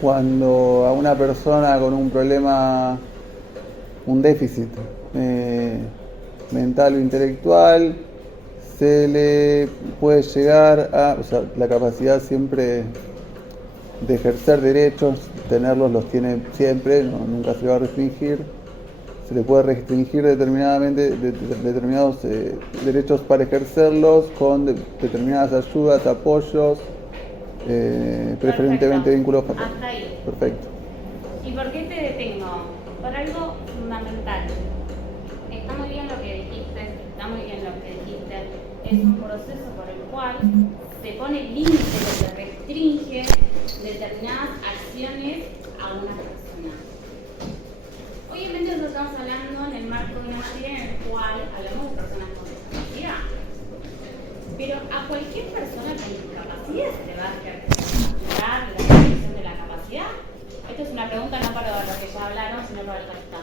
cuando a una persona con un problema, un déficit mental o intelectual, se le puede llegar a, o sea, la capacidad siempre de ejercer derechos, tenerlos los tiene siempre, nunca se va a restringir. Se le puede restringir determinados derechos para ejercerlos con determinadas ayudas, apoyos, preferentemente vínculos familiares. Hasta ahí. Perfecto. ¿Y por qué te detengo? Por algo fundamental. Está muy bien lo que dijiste, Es un proceso por el cual se pone límite, se restringe determinadas acciones a una persona. Obviamente nosotros estamos hablando en el marco de una materia en el cual hablamos de personas con discapacidad. Pero a cualquier persona con discapacidad se le va a dar la definición de la capacidad. Esta es una pregunta no para los que ya hablaron, sino para el resto.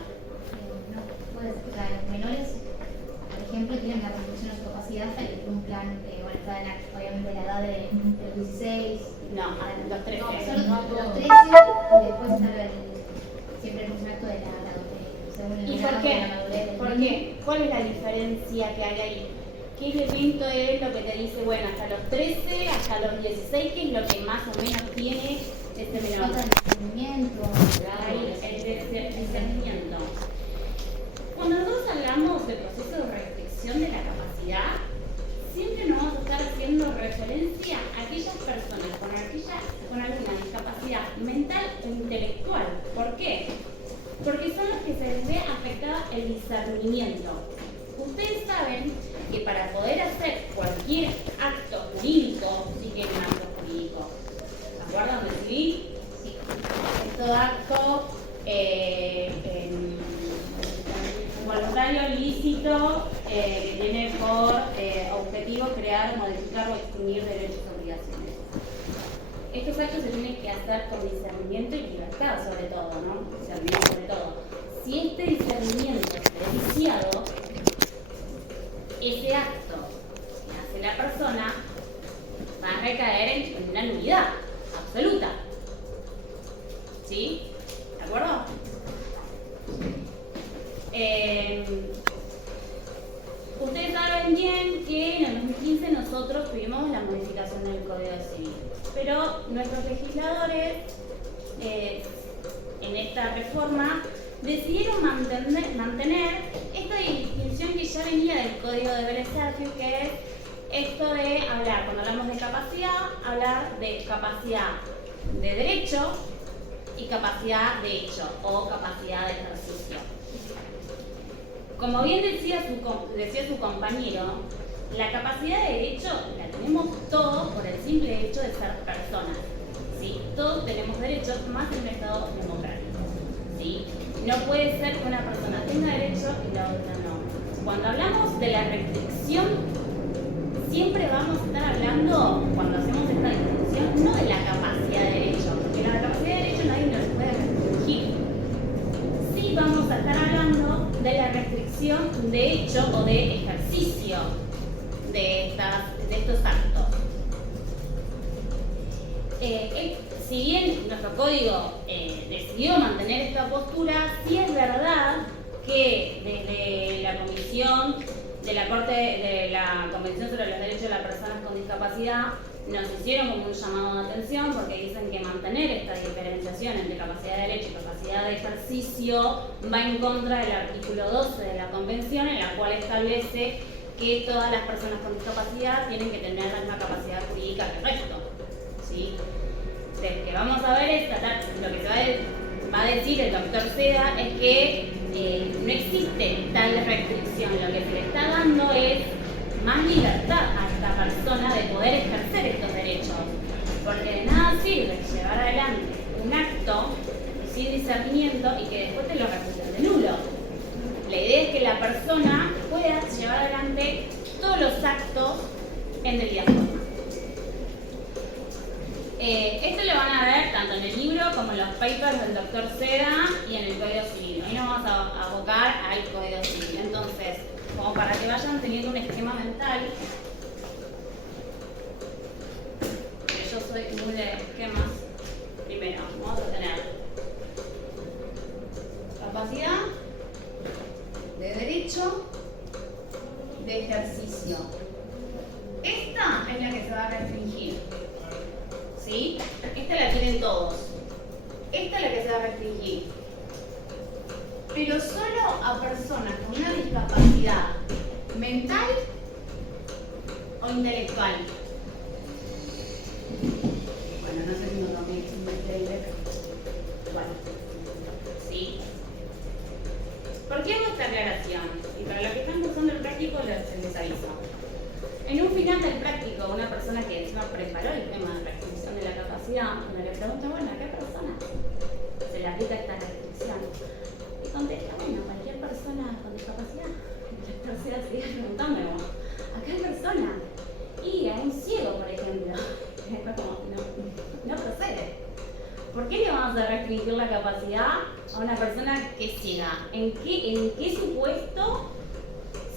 No, pues, o sea, los menores, por ejemplo, tienen la restricción de su capacidad hasta que cumplan, bueno, obviamente la edad de los 16. No, a los 13. No, solo los 13 y después está siempre el acto de la adultez. ¿Y por qué? ¿Por qué? ¿Cuál es la diferencia que hay ahí? ¿Qué elemento es lo que te dice, bueno, hasta los 13, hasta los 16, qué es lo que más o menos tiene este menor? Falta de discernimiento. El discernimiento. Cuando nosotros hablamos de proceso de restricción de la capacidad, siempre nos vamos a estar haciendo referencia a aquellas personas con alguna discapacidad mental o intelectual. ¿Por qué? Porque son los que se les ve afectada el discernimiento. Ustedes saben que para poder hacer cualquier acto jurídico, sí que es un acto jurídico. ¿De acuerdo? ¿Me escribí? Sí. Todo acto voluntario, lícito, que tiene por objetivo crear, modificar o excluir derechos y obligaciones. Estos actos se tienen que hacer con discernimiento y libertad, sobre todo, ¿no? Discernimiento sobre todo. Si este discernimiento es viciado, ese acto que hace la persona va a recaer en una nulidad absoluta. ¿Sí? ¿De acuerdo? Ustedes saben bien que en el 2015 nosotros tuvimos la modificación del Código Civil, pero nuestros legisladores en esta reforma decidieron mantener esta distinción que ya venía del Código de Belesergio, que es esto de hablar, cuando hablamos de capacidad, hablar de capacidad de derecho y capacidad de hecho o capacidad de ejercicio. Como bien decía su compañero, la capacidad de derecho la tenemos todos por el simple hecho de ser personas. ¿Sí? Todos tenemos derechos, más en un Estado democrático. ¿Sí? No puede ser que una persona tenga derecho y la otra no. Cuando hablamos de la restricción, siempre vamos a estar hablando, cuando hacemos esta distinción, no de la capacidad de derecho, porque la capacidad de derecho nadie nos puede restringir. Sí vamos a estar hablando de la restricción de hecho o de ejercicio de estos actos. Si bien nuestro código decidió mantener esta postura, sí es verdad que desde la Comisión de la Corte de la Convención sobre los Derechos de las Personas con Discapacidad nos hicieron como un llamado de atención porque dicen que mantener esta diferenciación entre capacidad de derecho y capacidad de ejercicio va en contra del artículo 12 de la Convención, en la cual establece que todas las personas con discapacidad tienen que tener la misma capacidad jurídica que el resto. ¿Sí? Lo que vamos a ver es lo que se va a decir el doctor Seda es que no existe tal restricción. Lo que se le está dando es más libertad a esta persona de poder ejercer estos derechos. Porque de nada sirve llevar adelante un acto sin discernimiento y que después te lo reputen de nulo. La idea es que la persona pueda llevar adelante todos los actos en debida forma. Esto lo van a ver tanto en el libro como en los papers del doctor Seda y en el Código Civil. Hoy nos vamos a abocar al Código Civil. Entonces, como para que vayan teniendo un esquema mental, que yo soy muy de esquemas, primero vamos a tener capacidad de derecho de ejercicio. Esta es la que se va a restringir, ¿sí? Esta la tienen todos. Esta es la que se va a restringir. Pero solo a personas con una discapacidad mental o intelectual. Bueno, no sé si no también es un bueno, ¿sí? ¿Por qué hago esta aclaración? Y para los que están cursando el práctico les aviso. En un final del práctico, una persona que encima preparó el tema de restricción de la capacidad, cuando le pregunta, bueno, ¿a qué persona se le aplica esta restricción? Y contesta, bueno, cualquier persona con discapacidad. La tercera sigue preguntándome, ¿a qué persona? Y a un ciego, por ejemplo. Y después como, no procede. ¿Por qué le vamos a restringir la capacidad a una persona que es ciega? ¿En qué supuesto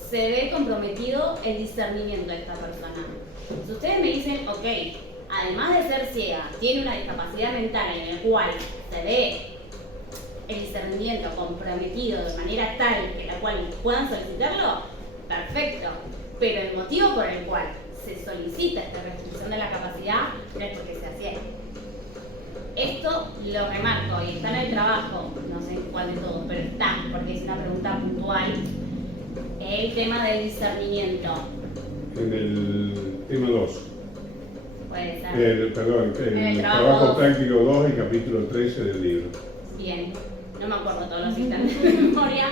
se ve comprometido el discernimiento de esta persona? Si ustedes me dicen, ok, además de ser ciega, tiene una discapacidad mental en el cual se ve el discernimiento comprometido de manera tal que la cual puedan solicitarlo, perfecto. Pero el motivo por el cual se solicita esta restricción de la capacidad no es porque sea ciega. Esto lo remarco y está en el trabajo, no sé cuál de todos, pero está, porque es una pregunta puntual. El tema del discernimiento. En el tema 2. Puede ser. Perdón, en el trabajo trabajo práctico 2 y capítulo 13 del libro. Bien, no me acuerdo todos los instantes de memoria.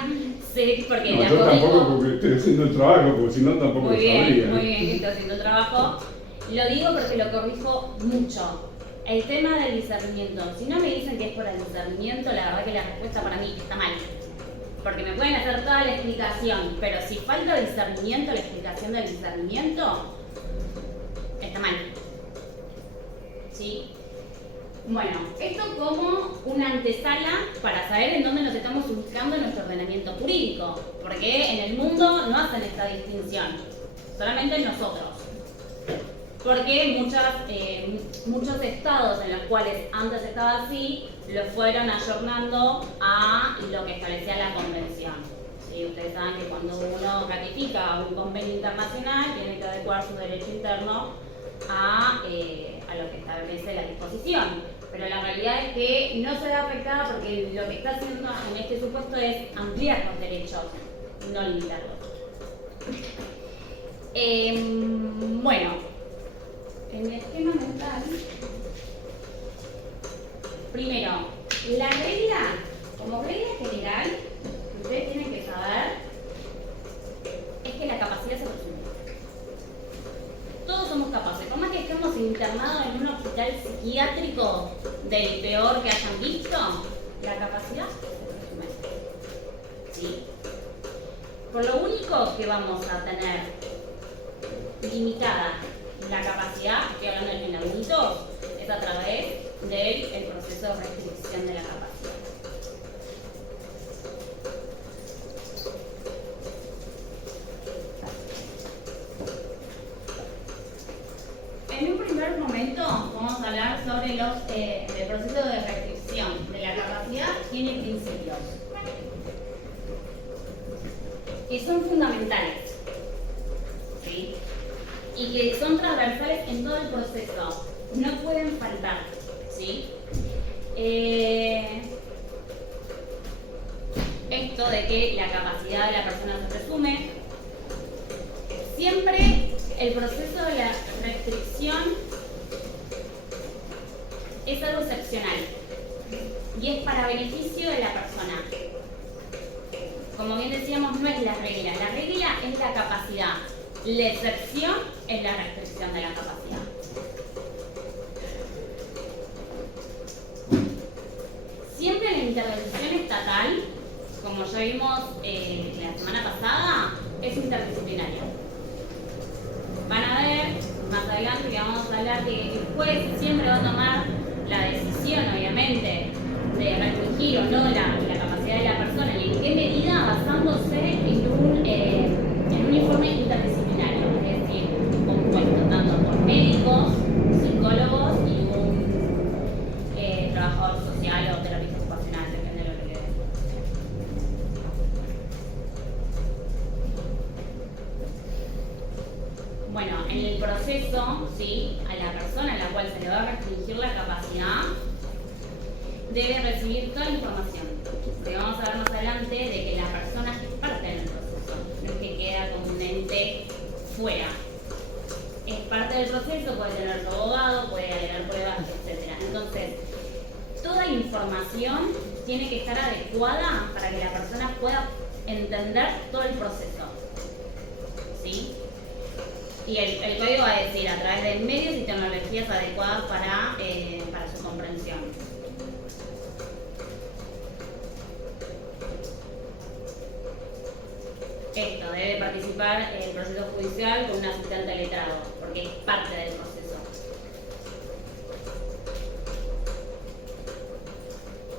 Sí, porque No, la yo corrijo. tampoco, porque estoy haciendo el trabajo, porque si no tampoco Muy lo bien, sabría. muy bien que estoy haciendo trabajo. Lo digo porque lo corrijo mucho. El tema del discernimiento. Si no me dicen que es por el discernimiento, la verdad que la respuesta para mí está mal. Porque me pueden hacer toda la explicación, pero si falta discernimiento, la explicación del discernimiento, está mal. ¿Sí? Bueno, esto como una antesala para saber en dónde nos estamos ubicando en nuestro ordenamiento jurídico, porque en el mundo no hacen esta distinción, solamente en nosotros. Porque muchos estados en los cuales antes estaba así, lo fueron ayornando a lo que establecía la convención. ¿Sí? Ustedes saben que cuando uno ratifica un convenio internacional, tiene que adecuar su derecho interno a lo que establece la disposición. Pero la realidad es que no se ve afectada porque lo que está haciendo en este supuesto es ampliar los derechos, no limitarlos. Bueno. En el esquema mental, primero, la regla, como regla general, que ustedes tienen que saber, es que la capacidad se resume. Todos somos capaces, por más que estemos internados en un hospital psiquiátrico del peor que hayan visto, la capacidad se resume. ¿Sí? Por lo único que vamos a tener limitada la capacidad, estoy hablando en adultos, es a través del proceso de restricción de la capacidad. En un primer momento vamos a hablar sobre el proceso de restricción de la capacidad. Tiene principios que son fundamentales, ¿sí? Y que son transversales en todo el proceso, no pueden faltar, ¿sí? Esto de que la capacidad de la persona se resume, siempre el proceso de la restricción es algo excepcional y es para beneficio de la persona. Como bien decíamos, no es la regla es la capacidad. La excepción es la restricción de la capacidad. Siempre la intervención estatal, como ya vimos la semana pasada, es interdisciplinaria. Van a ver más adelante que vamos a hablar que el juez siempre va a tomar la decisión, obviamente, de restringir o no la capacidad de la persona y en qué medida basándose en un informe interdisciplinario, es decir, compuesto tanto por médicos, psicólogos y un proceso, ¿sí? A la persona a la cual se le va a restringir la capacidad debe recibir toda la información. Porque vamos a ver más adelante de que la persona es parte del proceso, no es que queda como un ente fuera. Es parte del proceso, puede tener su abogado, puede alegar pruebas, etc. Entonces, toda la información tiene que estar adecuada para que la persona pueda entender todo el proceso. ¿Sí? Y el código va a decir a través de medios y tecnologías adecuadas para su comprensión. Esto, debe participar en el proceso judicial con un asistente letrado, porque es parte del proceso.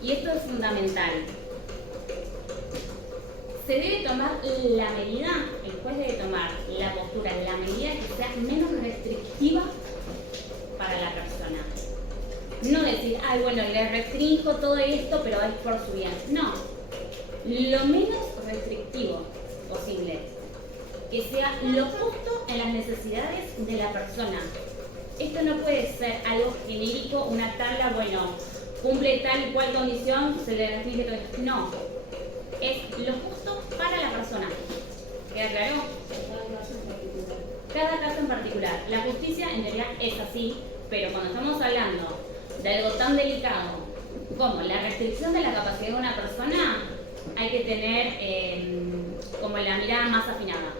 Y esto es fundamental. Se debe tomar la medida, el juez debe tomar la postura en la medida que sea menos restrictiva para la persona. No decir, ay, bueno, le restringo todo esto, pero es por su bien. No, lo menos restrictivo posible, que sea lo justo en las necesidades de la persona. Esto no puede ser algo genérico, una tabla, bueno, cumple tal y cual condición, se le restringe todo esto. No, es lo justo para la persona. ¿Queda claro? Cada caso en particular. La justicia en realidad es así, pero cuando estamos hablando de algo tan delicado como la restricción de la capacidad de una persona, hay que tener como la mirada más afinada,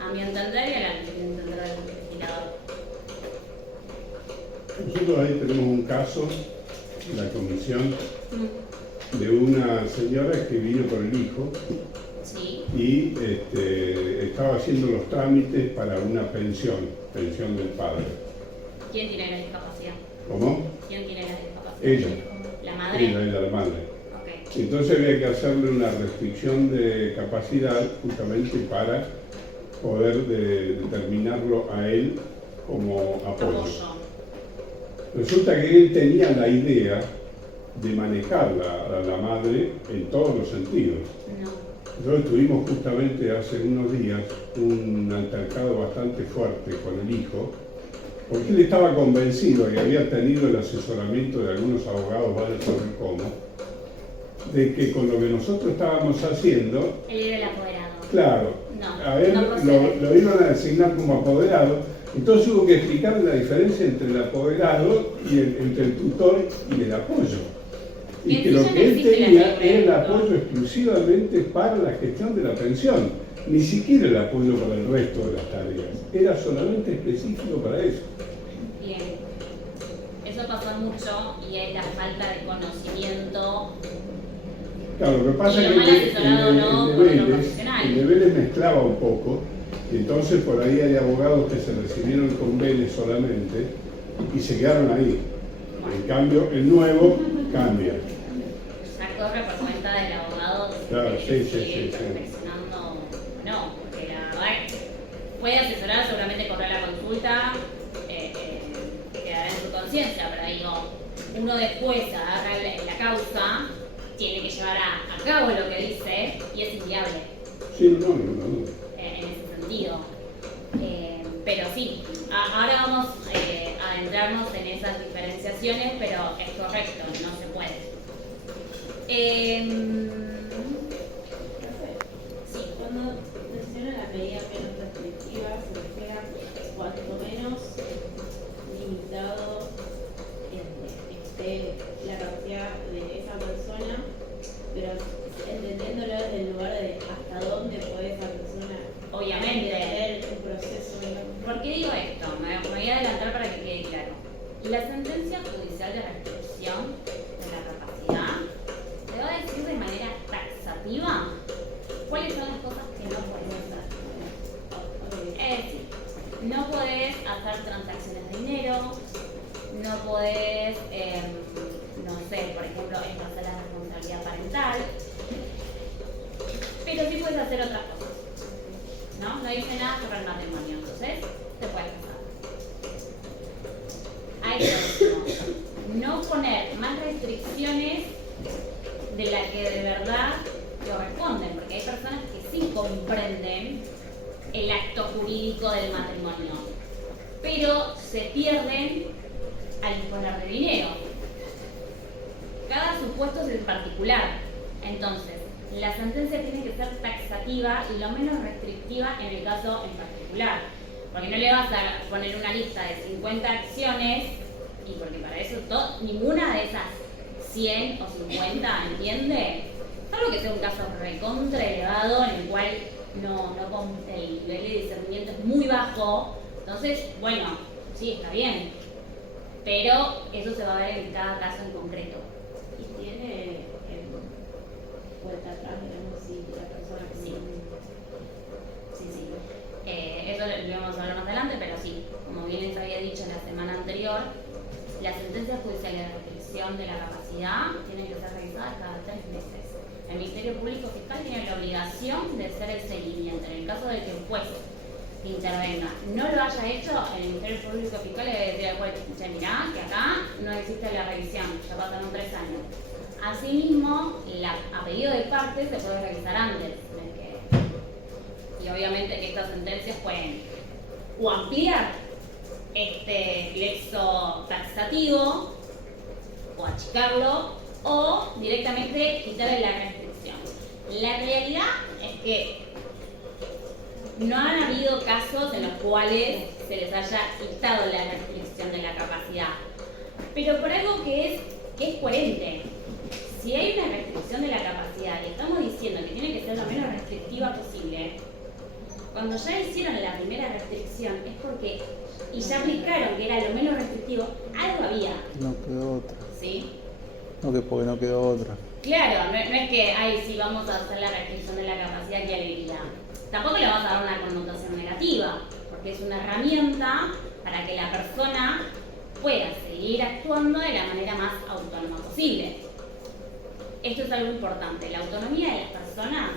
a mi entender y a la entender del legislador. Nosotros ahí tenemos un caso, la comisión, de una señora que vino con el hijo. Sí. Y estaba haciendo los trámites para una pensión del padre. ¿Quién tiene la discapacidad? ¿Cómo? ¿Quién tiene la discapacidad? Ella. ¿La madre? Ella, la madre. Ok. Entonces había que hacerle una restricción de capacidad justamente para poder determinarlo a él como apoyo. Resulta que él tenía la idea de manejar a la madre en todos los sentidos. No. Nosotros tuvimos justamente hace unos días un altercado bastante fuerte con el hijo, porque él estaba convencido y había tenido el asesoramiento de algunos abogados, vale saber cómo, de que con lo que nosotros estábamos haciendo, Él era el apoderado. claro, No, a él no lo iban a designar como apoderado, entonces hubo que explicarle la diferencia entre el apoderado y entre el tutor y el apoyo. Y que lo que él tenía era el apoyo exclusivamente para la gestión de la pensión, ni siquiera el apoyo para el resto de las tareas, era solamente específico para eso. Bien, eso pasa mucho y es la falta de conocimiento. Claro, lo que pasa Y es lo mal asesorado, ¿no? Por lo el profesional. de Vélez mezclaba un poco, y entonces por ahí hay abogados que se recibieron con Vélez solamente y se quedaron ahí. En cambio, el nuevo cambia. Ya corre por cuenta del abogado. Claro, sí. Perfeccionando, no, porque la verdad puede asesorar, seguramente correr la consulta, quedará en su conciencia, pero digo, uno después agarra la causa, tiene que llevar a cabo lo que dice y es inviable. Sí, no. En ese sentido. Pero sí, ahora vamos a adentrarnos en esas diferenciaciones, pero es correcto, no se puede. Sí, cuando menciona la medida menos restrictiva, se refiere a cuanto menos limitado esté la capacidad de esa persona, pero entendiéndolo desde el lugar de hasta dónde puede esa persona Obviamente. tener un proceso. ¿Por qué digo esto? Me voy a adelantar para que quede claro. La sentencia judicial de restricción de la capacidad te va a decir de manera taxativa cuáles son las cosas que no puedes hacer. Es decir, no podés hacer transacciones de dinero, no podés, no sé, por ejemplo, ejercer la responsabilidad parental, pero sí puedes hacer otras cosas. No dice nada sobre el matrimonio, entonces te puedes casar. Hay que no poner más restricciones de las que de verdad corresponden, porque hay personas que sí comprenden el acto jurídico del matrimonio. pero se pierden al disponer de dinero. Cada supuesto es en particular. Entonces, la sentencia tiene que ser taxativa y lo menos restrictiva en el caso en particular. Porque no le vas a poner una lista de 50 acciones, y porque para eso ninguna de esas 100 o 50, ¿entiende? Salvo que sea un caso recontra elevado en el cual el nivel de discernimiento es muy bajo, entonces, bueno, sí, está bien, pero eso se va a ver en cada caso en concreto. Y tiene vuelta atrás, digamos, si la persona que Sí. Eso lo vamos a hablar más adelante, pero sí, como bien les había dicho la semana anterior, las sentencias judiciales de restricción de la capacidad tienen que ser revisadas cada 3 meses. El Ministerio Público Fiscal tiene la obligación de hacer el seguimiento. En el caso de que un juez intervenga no lo haya hecho, el Ministerio Público Fiscal le debe decir al juez: mirá, que acá no existe la revisión, ya pasaron 3 años. Asimismo, a pedido de parte se puede revisar antes. Y obviamente que estas sentencias pueden o ampliar este plexo taxativo o achicarlo o directamente quitarle la restricción. La realidad es que no han habido casos en los cuales se les haya quitado la restricción de la capacidad, pero por algo que es coherente. Si hay una restricción de la capacidad y estamos diciendo que tiene que ser lo menos restrictiva posible, cuando ya hicieron la primera restricción es porque, y ya aplicaron que era lo menos restrictivo, algo había. No quedó otra. ¿Sí? No, que porque no quedó otra. Claro, no es que, sí, vamos a hacer la restricción de la capacidad, qué alegría. Tampoco le vamos a dar una connotación negativa, porque es una herramienta para que la persona pueda seguir actuando de la manera más autónoma posible. Esto es algo importante. La autonomía de las personas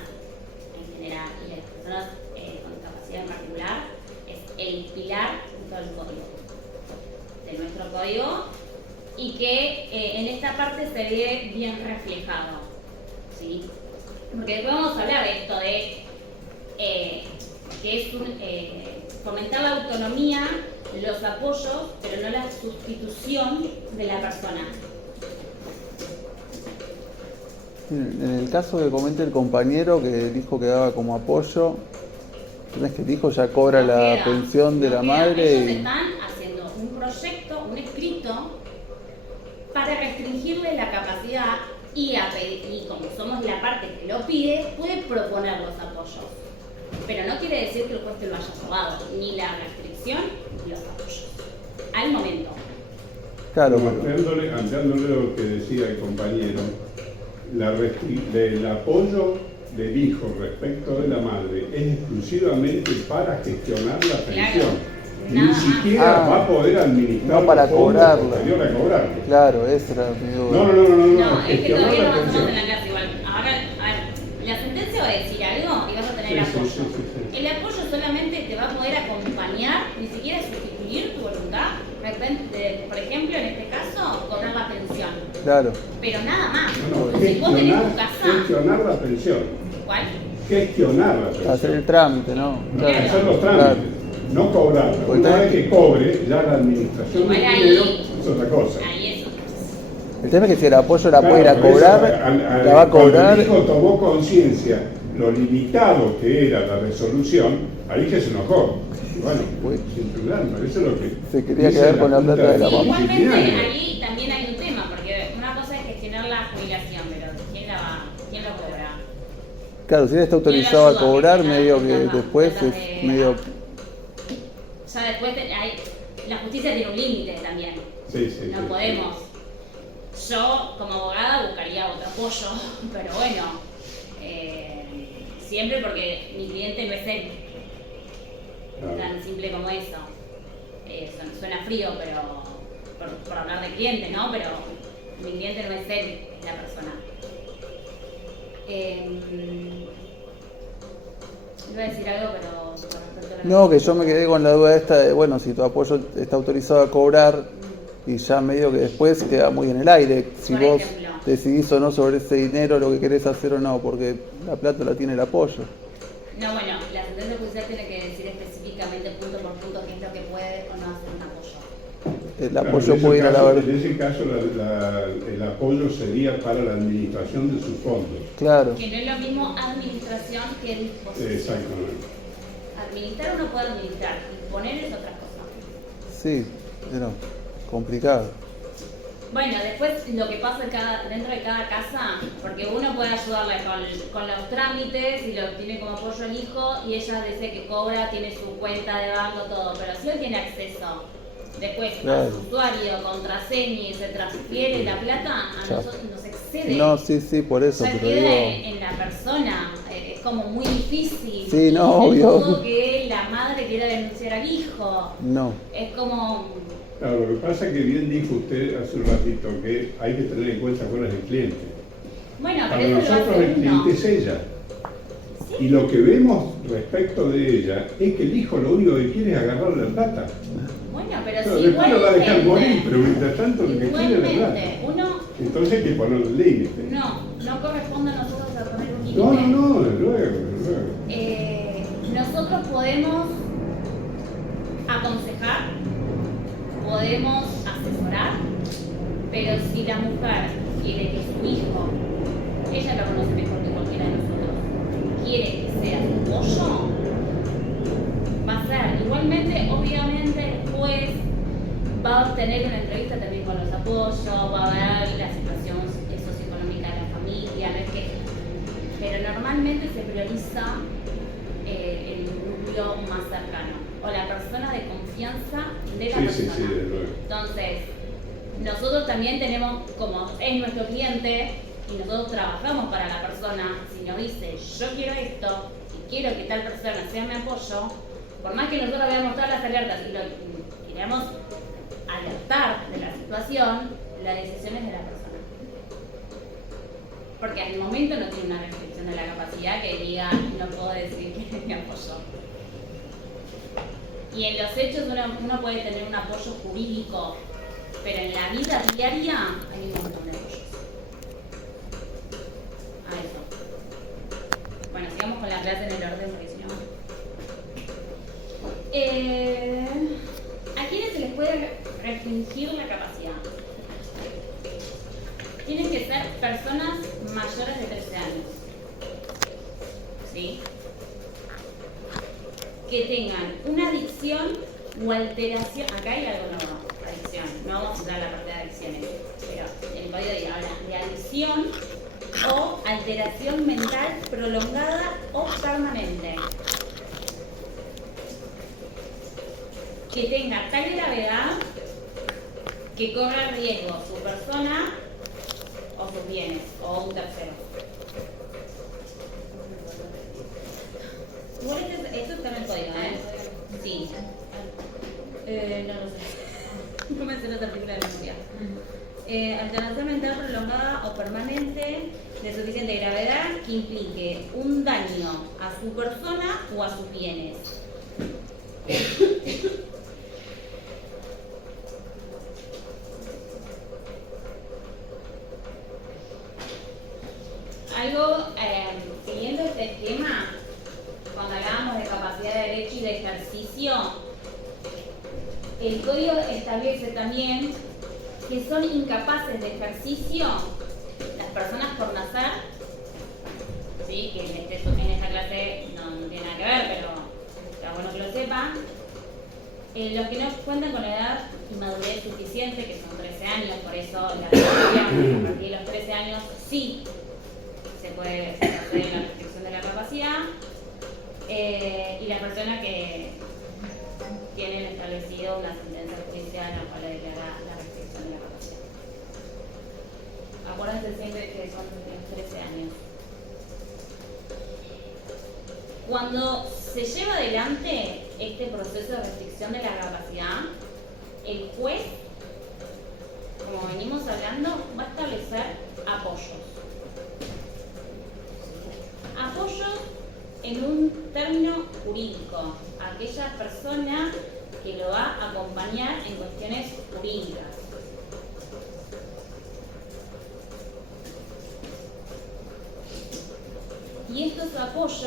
en general y de las personas con discapacidad en particular es el pilar de todo el código, de nuestro código, y que en esta parte se ve bien reflejado, ¿sí? Porque después vamos a hablar de esto de que es fomentar la autonomía, los apoyos, pero no la sustitución de la persona. En el caso que comente el compañero que dijo que daba como apoyo, ¿no es que el hijo ya cobra la pensión de la madre? Ellos están haciendo un proyecto, un escrito, para restringirle la capacidad y como somos la parte que lo pide, puede proponer los apoyos. Pero no quiere decir que el juez te lo haya aprobado, ni la restricción ni los apoyos. Al momento. Claro, ampliándole lo que decía el compañero, el apoyo del hijo respecto de la madre es exclusivamente para gestionar la pensión. Claro. Ni siquiera va a poder administrar no para los fondos cobrarla. posterior a cobrarla. Claro, esa era mi duda. No, es que gestionar todavía la no pensión. avanzamos en la clase igual. Ahora, a ver, la sentencia va a decir algo y vas a tener apoyo. Sí. El apoyo solamente te va a poder acompañar, ni siquiera sustituir tu voluntad. Por ejemplo, en este caso, cobrar la pensión. Claro. Pero nada más. No, Si vos tenés tu casa, gestionar la pensión. ¿cuál? Gestionar la pensión. Hacer el trámite, ¿no? No, hacer los trámites, no cobrarla. Porque Una también- vez que cobre, ya la administración Igual del ahí- dinero es otra cosa. Ahí es. El tema es que si el apoyo la puede ir a Claro, por cobrar, eso, la va a cobrar. Cuando el hijo tomó conciencia lo limitado que era la resolución, ahí que se enojó. Y bueno, Uy. sin problema, eso es lo que Se quería dice quedar con la Junta plata de la mamá. Igualmente, Disciplinaria. ahí también hay un tema, porque una cosa es gestionar la jubilación, pero ¿quién lo cobra? Claro, si él está autorizado a cobrar, medio que después es medio. Ya después la justicia tiene un límite también. Sí, No podemos. Yo, como abogada, buscaría otro apoyo, pero bueno, siempre porque mi cliente no es él. Claro. Tan simple como eso. Suena frío, pero por hablar de cliente, ¿no? Pero mi cliente no es él, es la persona. Iba a decir algo, pero con respecto a la... No, que yo me quedé con la duda esta de, bueno, si tu apoyo está autorizado a cobrar y ya medio que después queda muy en el aire. Si Por vos ejemplo. decidís o no sobre ese dinero, lo que querés hacer o no, porque la plata la tiene el apoyo. No, bueno, la sentencia judicial tiene que decir específicamente punto por punto qué es lo que puede o no hacer el apoyo puede ir a la verdad. En ese caso, el apoyo sería para la administración de sus fondos. Claro. Que no es lo mismo administración que disposición. Exactamente. Administrar uno puede administrar, disponer es otra cosa. Sí, pero complicado. Bueno, después lo que pasa dentro de cada casa, porque uno puede ayudarle con los trámites y lo tiene como apoyo el hijo y ella dice que cobra, tiene su cuenta de banco, todo, pero si él tiene acceso después a su usuario, contraseña y se transfiere la plata, a nosotros nos excede. No, sí, por eso. Ya pero queda digo... en la persona, es como muy difícil. Sí, no, y obvio. dudo que la madre quiera denunciar al hijo. No. Es como... Claro, lo que pasa es que bien dijo usted hace un ratito que hay que tener en cuenta cuál es el cliente. Bueno, Para pero eso lo nosotros hace el uno. cliente es ella. Y lo que vemos respecto de ella es que el hijo lo único que quiere es agarrar la plata. Bueno, pero Claro, si después lo va a dejar morir, igualmente, pero mientras tanto lo que quiere es la plata. igualmente, uno Entonces hay que ponerle límite. no corresponde a nosotros a poner un límite. No, desde luego. Nosotros podemos aconsejar, podemos asesorar, pero si la mujer quiere que su hijo, ella lo conoce mejor que cualquiera de nosotros, quiere que sea su pollo, va a ser. Igualmente, obviamente, después va a obtener una entrevista también con los apoyos, va a ver la situación socioeconómica de la familia, no es que... Pero normalmente se prioriza el núcleo más cercano o la persona de confianza de la persona. Sí, desde luego. Entonces, nosotros también tenemos, como es nuestro cliente y nosotros trabajamos para la persona, si nos dice yo quiero esto y quiero que tal persona sea mi apoyo, por más que nosotros veamos todas las alertas y lo queremos alertar de la situación, la decisión es de la persona. Porque al momento no tiene una restricción de la capacidad que diga no puedo decidir quién es mi apoyo. Y en los hechos uno puede tener un apoyo jurídico, pero en la vida diaria hay un montón de apoyos. A eso. Bueno, sigamos con la clase en el orden porque si no... ¿A quiénes se les puede restringir la capacidad? Tienen que ser personas mayores de 13 años. ¿Sí? Que tengan una adicción o alteración. Acá hay algo nuevo, adicción. No vamos a entrar a la parte de adicciones, pero el código habla de adicción o alteración mental prolongada o permanente. Que tenga tal gravedad que corra riesgo su persona o sus bienes, o un tercero. Igual esto está en el código, ¿eh? Sí. No lo sé. No me sé esta película de memoria. Alteración mental prolongada o permanente de suficiente gravedad que implique un daño a su persona o a sus bienes. Algo, siguiendo este esquema, cuando hablábamos de capacidad de derecho y de ejercicio, el código establece también que son incapaces de ejercicio las personas por nacer, ¿sí? Que en esta clase no tiene nada que ver, pero está bueno que lo sepan. Los que no cuentan con la edad y madurez suficiente, que son 13 años, por eso la mayoría a partir de los 13 años sí se puede hacer la restricción de la capacidad, y las personas que tienen establecido una sentencia judicial en la cual declara la restricción de la capacidad. Acuérdense siempre que son 13 años. Cuando se lleva adelante este proceso de restricción de la capacidad, el juez, como venimos hablando, va a establecer apoyos. Apoyos en un término jurídico, aquella persona que lo va a acompañar en cuestiones jurídicas. Y estos apoyos